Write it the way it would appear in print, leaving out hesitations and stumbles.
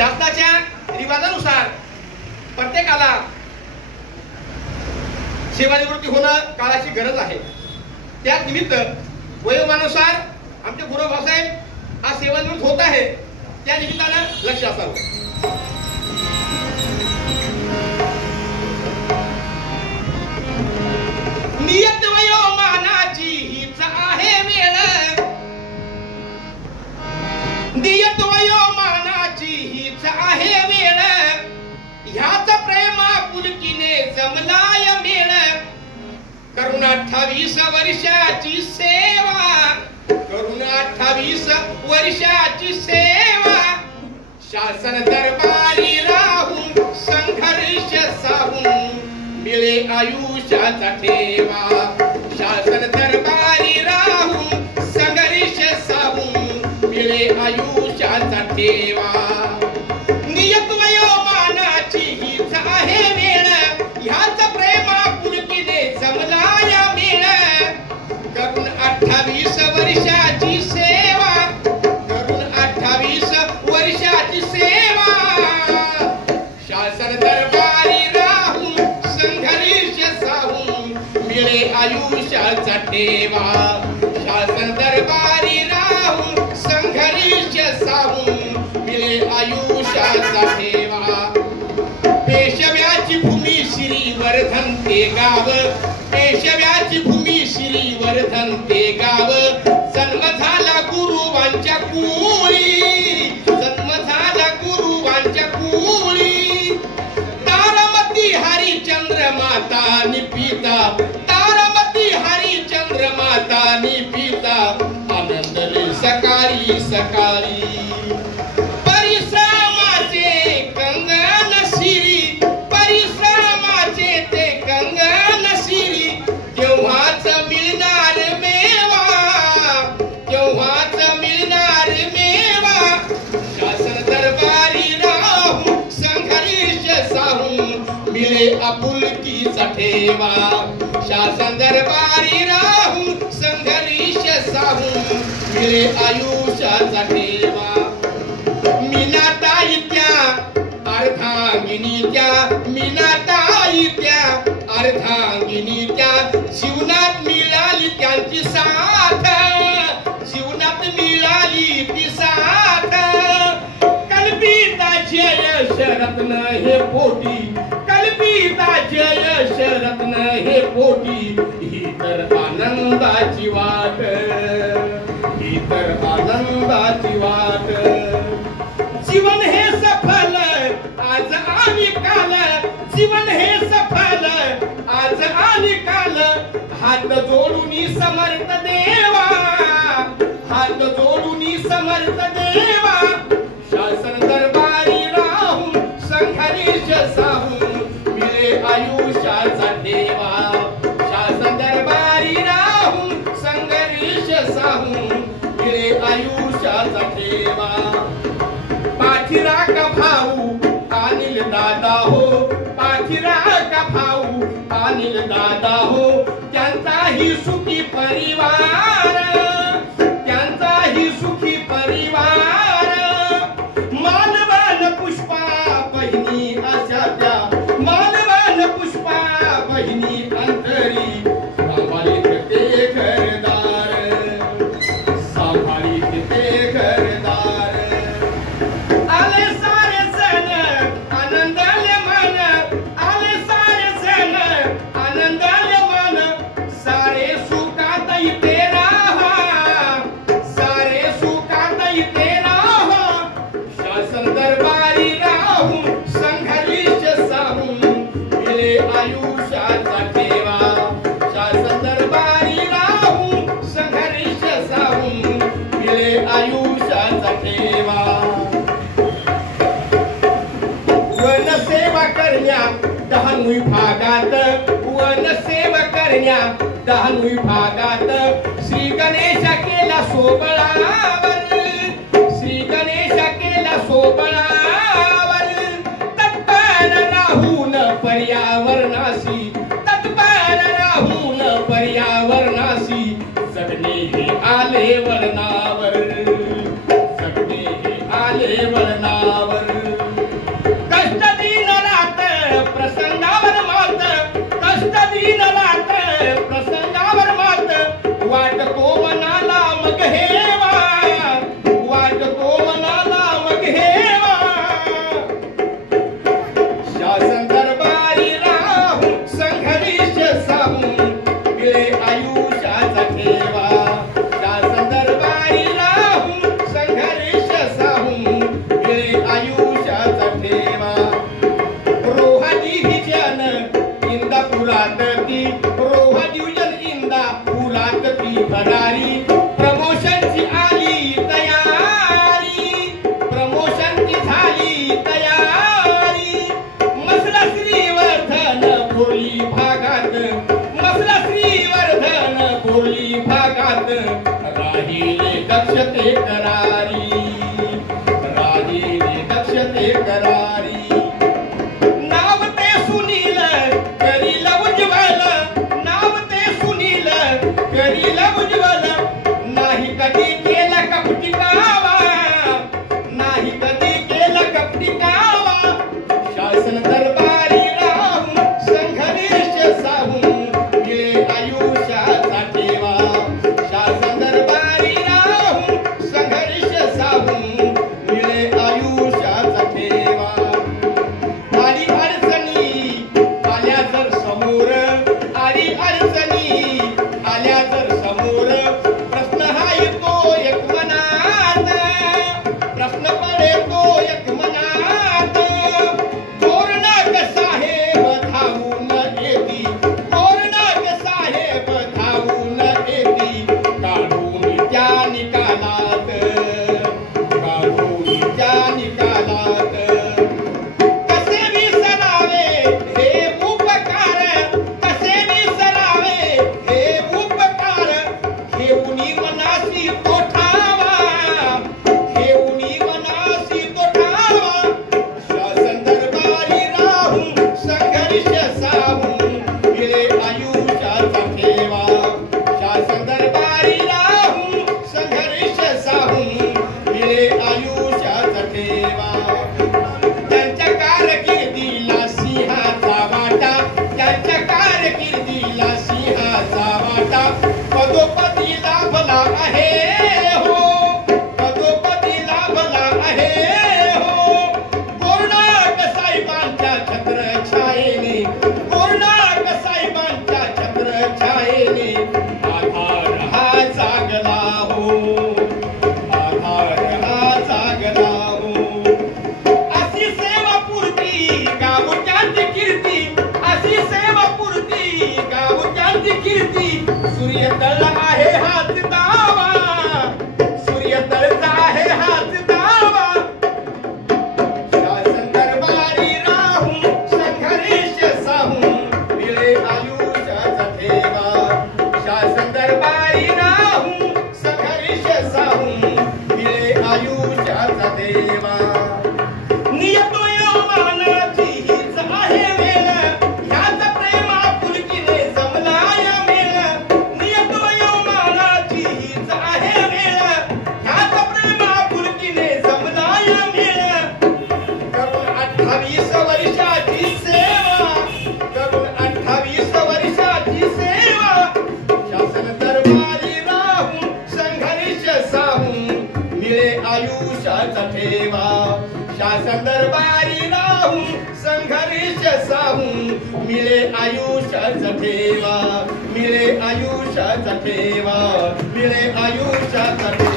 शासनाच्या रिवाजानुसार प्रत्येकाला सेवानिवृत्ती होणं काळाची गरज आहे. त्या निमित्त वयोमानानुसार आमचे गुरु भाऊसाहेब हा सेवानिवृत्त होत आहे. त्या निमित्तानं लक्ष असावं. नियत वयोमानाची हीच आहे वेळ, नियत वयोमानाची हीच आहे वेळ, ह्याच प्रेमा पुलकीने जमलाय मेळ. करून 28 वर्षाची सेवा, करून 28 वर्षाची सेवा, शासन दरबारी राहून संघर्ष साहून मिळे आयुष्याचा ठेवा. शासन दरबारी राहून संघर्ष साहून मिळे आयुष्याचा ठेवा. नियत वयोमानाची हीच आहे वेळ, ह्याच प्रेमा पुलकीने जमलाया मेळ. करून 28 वर्षाची सेवा, करून 28 वर्षाची सेवा, शासन दरबारी राहून संघर्ष साहून मिळे आयुष्याचा ठेवा. शासन दरबारी राहून संघर्ष साहून मिळे आयुष्याचा ठेवा. पेशव्याची भूमी श्रीवर्धन ते गाव, पेशव्याची भूमी श्रीवर्धन ते गाव. जन्म झाला गुरुवांच्या कुळी, जन्म झाला गुरुवांच्या कुळी. तारामती हरिचंद्र माता निपिता, तारामती हरिचंद्र माता निपिता. आनंद रे सकाळी सकाळी, परिश्रमाचे कंगन शिरी, परिश्रमाचे ते कंगन शिरी. तेव्हाच मिळणार मेवा, तेव्हाच मिळणार मेवा. शासन दरबारी राहून संघर्ष साहून मिळे आपुलकीचा ठेवा. शासन दरबारी राहून संघर्ष साहून मिळे आयुष्याचा ठेवा. मीनाताई त्या अर्धांगिनी त्या, मीनाताई त्या अर्धांगिनी त्या. जीवनात मिळाली त्यांची साथ, जीवनात मिळाली ती साथ. कल्पिता जयश रत्न हे पोटी, कल्पिता जयश रत्न हे पोटी. ही तर आनंदाची वाट, ही तर आनंदाची वाट. जीवन हे सफल आज आणि काल, जीवन हे सफल आज आणि काल. हात जोडून समर्थ देवा, हात जोडून समर्थ देवा. शासन दरबारी राहून संघर्ष साहून मिळे आयुष्याचा ठेवा. शासन दरबारी राहून संघर्ष साहून मिळे आयुष्याचा ठेवा. पाठीरा का भाऊ अनिल दादा हो, पाठीरा का भाऊ अनिल दादा हो. त्यांचाही सुखी परिवार, त्यांचाही सुखी परिवार. मानवन पुष्पा बहिणी अशा त्या, मानवन पुष्पा बहिणी अंतरी. सांभाळीत ते घरदार, सांभाळीत ते घरदार. आले सारे सण आनंदाले मन, आले सारे सण आनंदाले मन. सारे सुखात इथे राहा, सारे सुखात इथे राहा. शासन दरबारी राहून संघर्ष साहून मिळे आयुष्याचा ठेवा. शासन दरबारी राहून संघर्ष साहून मिळे आयुष्याचा ठेवा. वनसेवा करण्या 10 विभागात, वनसेवा करण्या 10 विभागात. श्री गणेश केला सोबळावर, श्री गणेश केला सोबळावर. तत्पर राहून पर्यावरणाशी, तत्पर राहून पर्यावरणाशी. जगणे हे आले वळणावर, जगणे हे आले वळणावर. आयुष्याचा ठेवा शासन दरबारी राहून संघर्ष साहून मिळे आयुष्याचा ठेवा मिळे आयुष्याचा ठेवा मिळे आयुष्याचा ठेवा